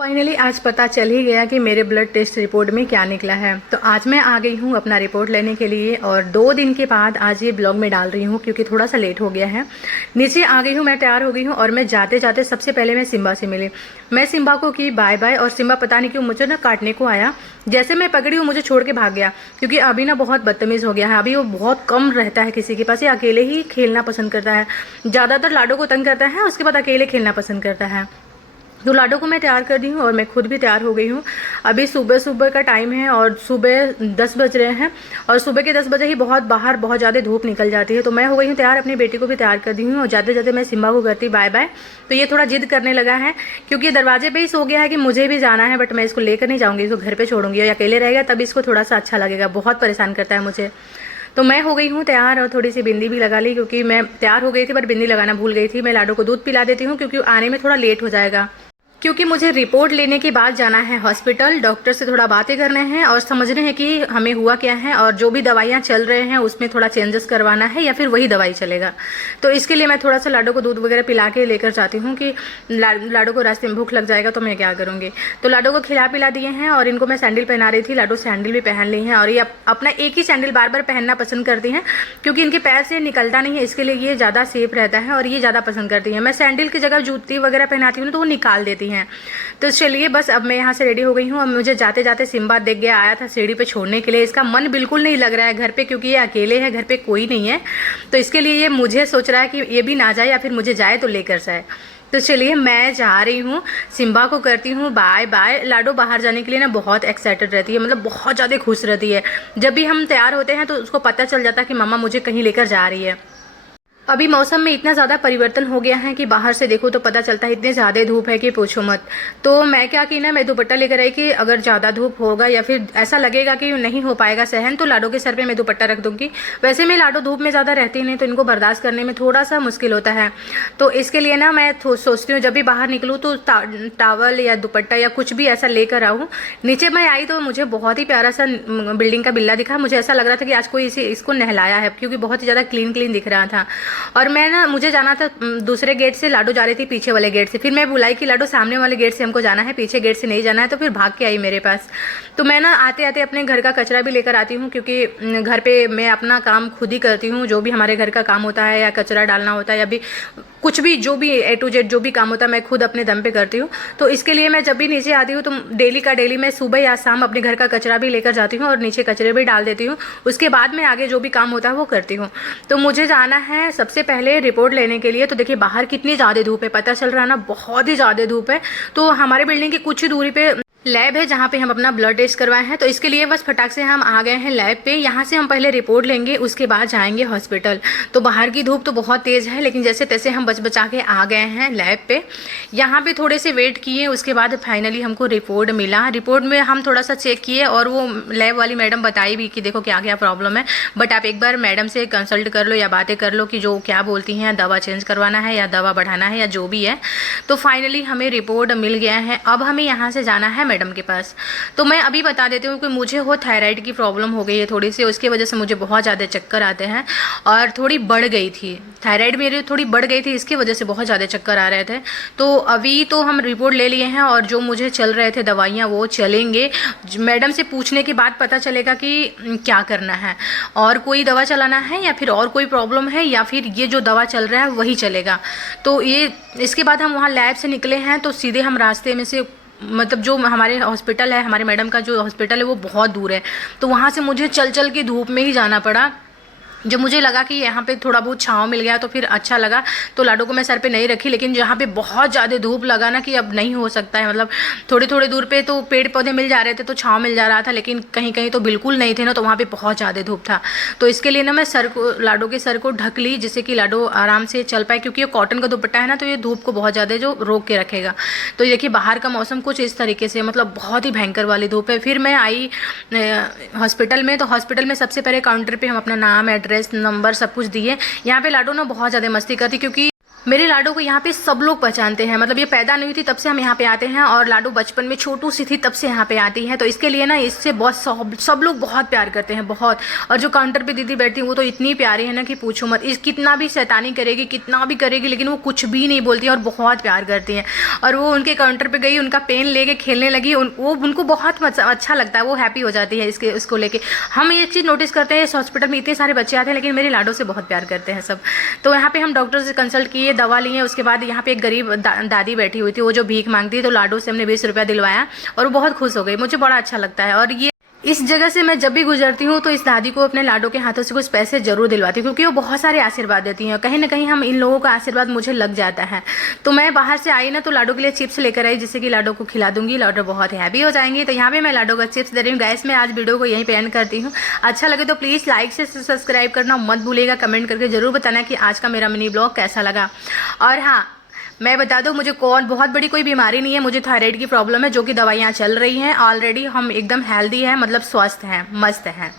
Finally आज पता चल ही गया कि मेरे ब्लड टेस्ट रिपोर्ट में क्या निकला है। तो आज मैं आ गई हूँ अपना रिपोर्ट लेने के लिए और 2 दिन के बाद आज ये ब्लॉग में डाल रही हूँ क्योंकि थोड़ा सा लेट हो गया है। नीचे आ गई हूँ, मैं तैयार हो गई हूँ और मैं जाते जाते सबसे पहले मैं सिम्बा से मिली। मैं सिम्बा को की बाय बाय और सिम्बा पता नहीं क्यों मुझे ना काटने को आया। जैसे मैं पकड़ी वो मुझे छोड़ के भाग गया क्योंकि अभी ना बहुत बदतमीज़ हो गया है। अभी वो बहुत कम रहता है किसी के पास, ये अकेले ही खेलना पसंद करता है। ज़्यादातर लाडो को तंग करता है, उसके बाद अकेले खेलना पसंद करता है। तो लाडो को मैं तैयार कर दी हूँ और मैं खुद भी तैयार हो गई हूँ। अभी सुबह सुबह का टाइम है और सुबह 10 बज रहे हैं और सुबह के 10 बजे ही बाहर बहुत ज़्यादा धूप निकल जाती है। तो मैं हो गई हूँ तैयार, अपनी बेटी को भी तैयार कर दी हूँ और जाते जाते मैं सिम्बा को करती बाय बाय। तो ये थोड़ा जिद करने लगा है क्योंकि दरवाजे पर ही सो गया है कि मुझे भी जाना है, बट मैं इसको लेकर नहीं जाऊँगी, इसको घर पर छोड़ूंगी और अकेले रहेगा तब इसको थोड़ा सा अच्छा लगेगा। बहुत परेशान करता है मुझे। तो मैं हो गई हूँ तैयार और थोड़ी सी बिंदी भी लगा ली क्योंकि मैं तैयार हो गई थी बट बिंदी लगाना भूल गई थी। मैं लाडो को दूध पिला देती हूँ क्योंकि आने में थोड़ा लेट हो जाएगा, क्योंकि मुझे रिपोर्ट लेने के बाद जाना है हॉस्पिटल। डॉक्टर से थोड़ा बातें करने हैं और समझने हैं कि हमें हुआ क्या है और जो भी दवाइयाँ चल रहे हैं उसमें थोड़ा चेंजेस करवाना है या फिर वही दवाई चलेगा। तो इसके लिए मैं थोड़ा सा लाडो को दूध वगैरह पिला के लेकर जाती हूँ कि लाडो को रास्ते में भूख लग जाएगा तो मैं क्या करूँगी। तो लाडो को खिला पिला दिए हैं और इनको मैं सैंडल पहना रही थी। लाडो सैंडल भी पहन ली हैं और ये अपना एक ही सैंडल बार बार पहनना पसंद करती हैं क्योंकि इनके पैर से निकलता नहीं है, इसके लिए ये ज़्यादा सेफ रहता है और ये ज़्यादा पसंद करती हैं। मैं सैंडल की जगह जूती वगैरह पहनाती हूँ तो वो निकाल देती हैं। तो चलिए बस अब मैं यहाँ से रेडी हो गई हूँ। अब मुझे जाते जाते सिम्बा देख गया, आया था सीढ़ी पे छोड़ने के लिए। इसका मन बिल्कुल नहीं लग रहा है घर पे क्योंकि ये अकेले है, घर पे कोई नहीं है। तो इसके लिए ये मुझे सोच रहा है कि ये भी ना जाए या फिर मुझे जाए तो लेकर जाए। तो चलिए मैं जा रही हूँ, सिम्बा को करती हूँ बाय बाय। लाडो बाहर जाने के लिए ना बहुत एक्साइटेड रहती है, मतलब बहुत ज़्यादा खुश रहती है। जब भी हम तैयार होते हैं तो उसको पता चल जाता है कि मम्मा मुझे कहीं लेकर जा रही है। अभी मौसम में इतना ज़्यादा परिवर्तन हो गया है कि बाहर से देखो तो पता चलता है इतनी ज़्यादा धूप है कि पूछो मत। तो मैं क्या की ना, मैं दुपट्टा लेकर आई कि अगर ज़्यादा धूप होगा या फिर ऐसा लगेगा कि नहीं हो पाएगा सहन तो लाडो के सर पे मैं दुपट्टा रख दूंगी। वैसे में लाडो धूप में ज़्यादा रहती नहीं तो इनको बर्दाश्त करने में थोड़ा सा मुश्किल होता है। तो इसके लिए ना मैं सोचती हूँ जब भी बाहर निकलूँ तो टावल या दुपट्टा या कुछ भी ऐसा लेकर आऊँ। नीचे मैं आई तो मुझे बहुत ही प्यारा सा बिल्डिंग का बिल्ला दिखा। मुझे ऐसा लग रहा था कि आज कोई इसको नहलाया है क्योंकि बहुत ही ज़्यादा क्लीन क्लीन दिख रहा था। और मैं ना, मुझे जाना था दूसरे गेट से, लाडो जा रही थी पीछे वाले गेट से। फिर मैं बुलाई कि लाडो सामने वाले गेट से हमको जाना है, पीछे गेट से नहीं जाना है। तो फिर भाग के आई मेरे पास। तो मैं ना आते आते अपने घर का कचरा भी लेकर आती हूँ क्योंकि घर पे मैं अपना काम खुद ही करती हूँ। जो भी हमारे घर का काम होता है या कचरा डालना होता है या भी कुछ भी जो भी A to Z जो भी काम होता है मैं खुद अपने दम पे करती हूँ। तो इसके लिए मैं जब भी नीचे आती हूँ तो डेली का डेली मैं सुबह या शाम अपने घर का कचरा भी लेकर जाती हूँ और नीचे कचरे भी डाल देती हूँ। उसके बाद में आगे जो भी काम होता है वो करती हूँ। तो मुझे जाना है सबसे पहले रिपोर्ट लेने के लिए। तो देखिए बाहर कितनी ज़्यादा धूप है, पता चल रहा है ना, बहुत ही ज़्यादा धूप है। तो हमारे बिल्डिंग की कुछ ही दूरी पे लैब है जहाँ पे हम अपना ब्लड टेस्ट करवाए हैं। तो इसके लिए बस फटाक से हम आ गए हैं लैब पे। यहाँ से हम पहले रिपोर्ट लेंगे, उसके बाद जाएंगे हॉस्पिटल। तो बाहर की धूप तो बहुत तेज़ है लेकिन जैसे तैसे हम बच बचा के आ गए हैं लैब पे। यहाँ पे थोड़े से वेट किए, उसके बाद फाइनली हमको रिपोर्ट मिला। रिपोर्ट में हम थोड़ा सा चेक किए और वो लैब वाली मैडम बताई भी कि देखो क्या क्या प्रॉब्लम है, बट आप एक बार मैडम से कंसल्ट कर लो या बातें कर लो कि जो क्या बोलती हैं, दवा चेंज करवाना है या दवा बढ़ाना है या जो भी है। तो फाइनली हमें रिपोर्ट मिल गया है। अब हमें यहाँ से जाना है मैडम के पास। तो मैं अभी बता देती हूँ कि मुझे थायराइड की प्रॉब्लम हो गई है थोड़ी सी, उसकी वजह से मुझे बहुत ज़्यादा चक्कर आते हैं और थोड़ी बढ़ गई थी थायराइड मेरी, थोड़ी बढ़ गई थी, इसकी वजह से बहुत ज़्यादा चक्कर आ रहे थे। तो अभी तो हम रिपोर्ट ले लिए हैं और जो मुझे चल रहे थे दवाइयाँ वो चलेंगे। मैडम से पूछने के बाद पता चलेगा कि क्या करना है, और कोई दवा चलाना है या फिर और कोई प्रॉब्लम है या फिर ये जो दवा चल रहा है वही चलेगा। तो ये इसके बाद हम वहाँ लैब से निकले हैं तो सीधे हम रास्ते में से, मतलब जो हमारे हॉस्पिटल है, हमारे मैडम का जो हॉस्पिटल है वो बहुत दूर है। तो वहाँ से मुझे चल चल के धूप में ही जाना पड़ा। जब मुझे लगा कि यहाँ पे थोड़ा बहुत छाँव मिल गया तो फिर अच्छा लगा। तो लाडो को मैं सर पे नहीं रखी, लेकिन जहाँ पे बहुत ज़्यादा धूप लगा ना कि अब नहीं हो सकता है, मतलब थोड़े थोड़े दूर पे तो पेड़ पौधे मिल जा रहे थे तो छाँव मिल जा रहा था, लेकिन कहीं कहीं तो बिल्कुल नहीं थे ना, तो वहाँ पे बहुत ज़्यादा धूप था। तो इसके लिए ना मैं लाडो के सर को ढक ली जिससे कि लाडो आराम से चल पाए, क्योंकि ये कॉटन का दुपट्टा है ना तो ये धूप को बहुत ज़्यादा जो रोक के रखेगा। तो देखिए बाहर का मौसम कुछ इस तरीके से, मतलब बहुत ही भयंकर वाली धूप है। फिर मैं आई हॉस्पिटल में। तो हॉस्पिटल में सबसे पहले काउंटर पर हम अपना नाम, एड्रेस, नंबर सब कुछ दिए। यहाँ पे लाडो ना बहुत ज़्यादा मस्ती करती क्योंकि मेरे लाडो को यहाँ पे सब लोग पहचानते हैं, मतलब ये पैदा नहीं हुई थी तब से हम यहाँ पे आते हैं, और लाडो बचपन में छोटू सी थी तब से यहाँ पे आती है, तो इसके लिए ना इससे बहुत सब लोग बहुत प्यार करते हैं, बहुत। और जो काउंटर पे दीदी बैठती है वो तो इतनी प्यारी है ना कि पूछो मत, इस कितना भी शैतानी करेगी, कितना भी करेगी, लेकिन वो कुछ भी नहीं बोलती है और बहुत प्यार करती है। और वो उनके काउंटर पर गई, उनका पेन लेके खेलने लगी, वो उनको बहुत अच्छा लगता है, वो हैप्पी हो जाती है इसको लेके। हम ये चीज़ नोटिस करते हैं इस हॉस्पिटल में इतने सारे बच्चे आते हैं, लेकिन मेरे लाडो से बहुत प्यार करते हैं सब। तो यहाँ पे हम डॉक्टर से कंसल्ट किए, दवा लिए, उसके बाद यहाँ पे एक गरीब दादी बैठी हुई थी, वो जो भीख मांगती है, तो लाडो से हमने 20 रुपया दिलवाया और वो बहुत खुश हो गई। मुझे बड़ा अच्छा लगता है। और ये इस जगह से मैं जब भी गुजरती हूँ तो इस दादी को अपने लाडो के हाथों से कुछ पैसे जरूर दिलवाती हूँ, क्योंकि वो बहुत सारे आशीर्वाद देती हैं। कहीं ना कहीं हम इन लोगों का आशीर्वाद मुझे लग जाता है। तो मैं बाहर से आई ना तो लाडो के लिए चिप्स लेकर आई, जिससे कि लाडो को खिला दूंगी, लाडो बहुत हैप्पी हो जाएंगी। तो यहाँ पे मैं लाडो को चिप्स दे रही हूँ। गैस मैं आज वीडियो को यहीं पे एंड करती हूँ। अच्छा लगे तो प्लीज़ लाइक से सब्सक्राइब करना मत भूलिएगा। कमेंट करके जरूर बताना कि आज का मेरा मिनी ब्लॉग कैसा लगा। और हाँ, मैं बता दूं, मुझे बहुत बड़ी कोई बीमारी नहीं है, मुझे थायराइड की प्रॉब्लम है, जो कि दवाइयाँ चल रही हैं ऑलरेडी। हम एकदम हेल्दी हैं, मतलब स्वस्थ हैं, मस्त हैं।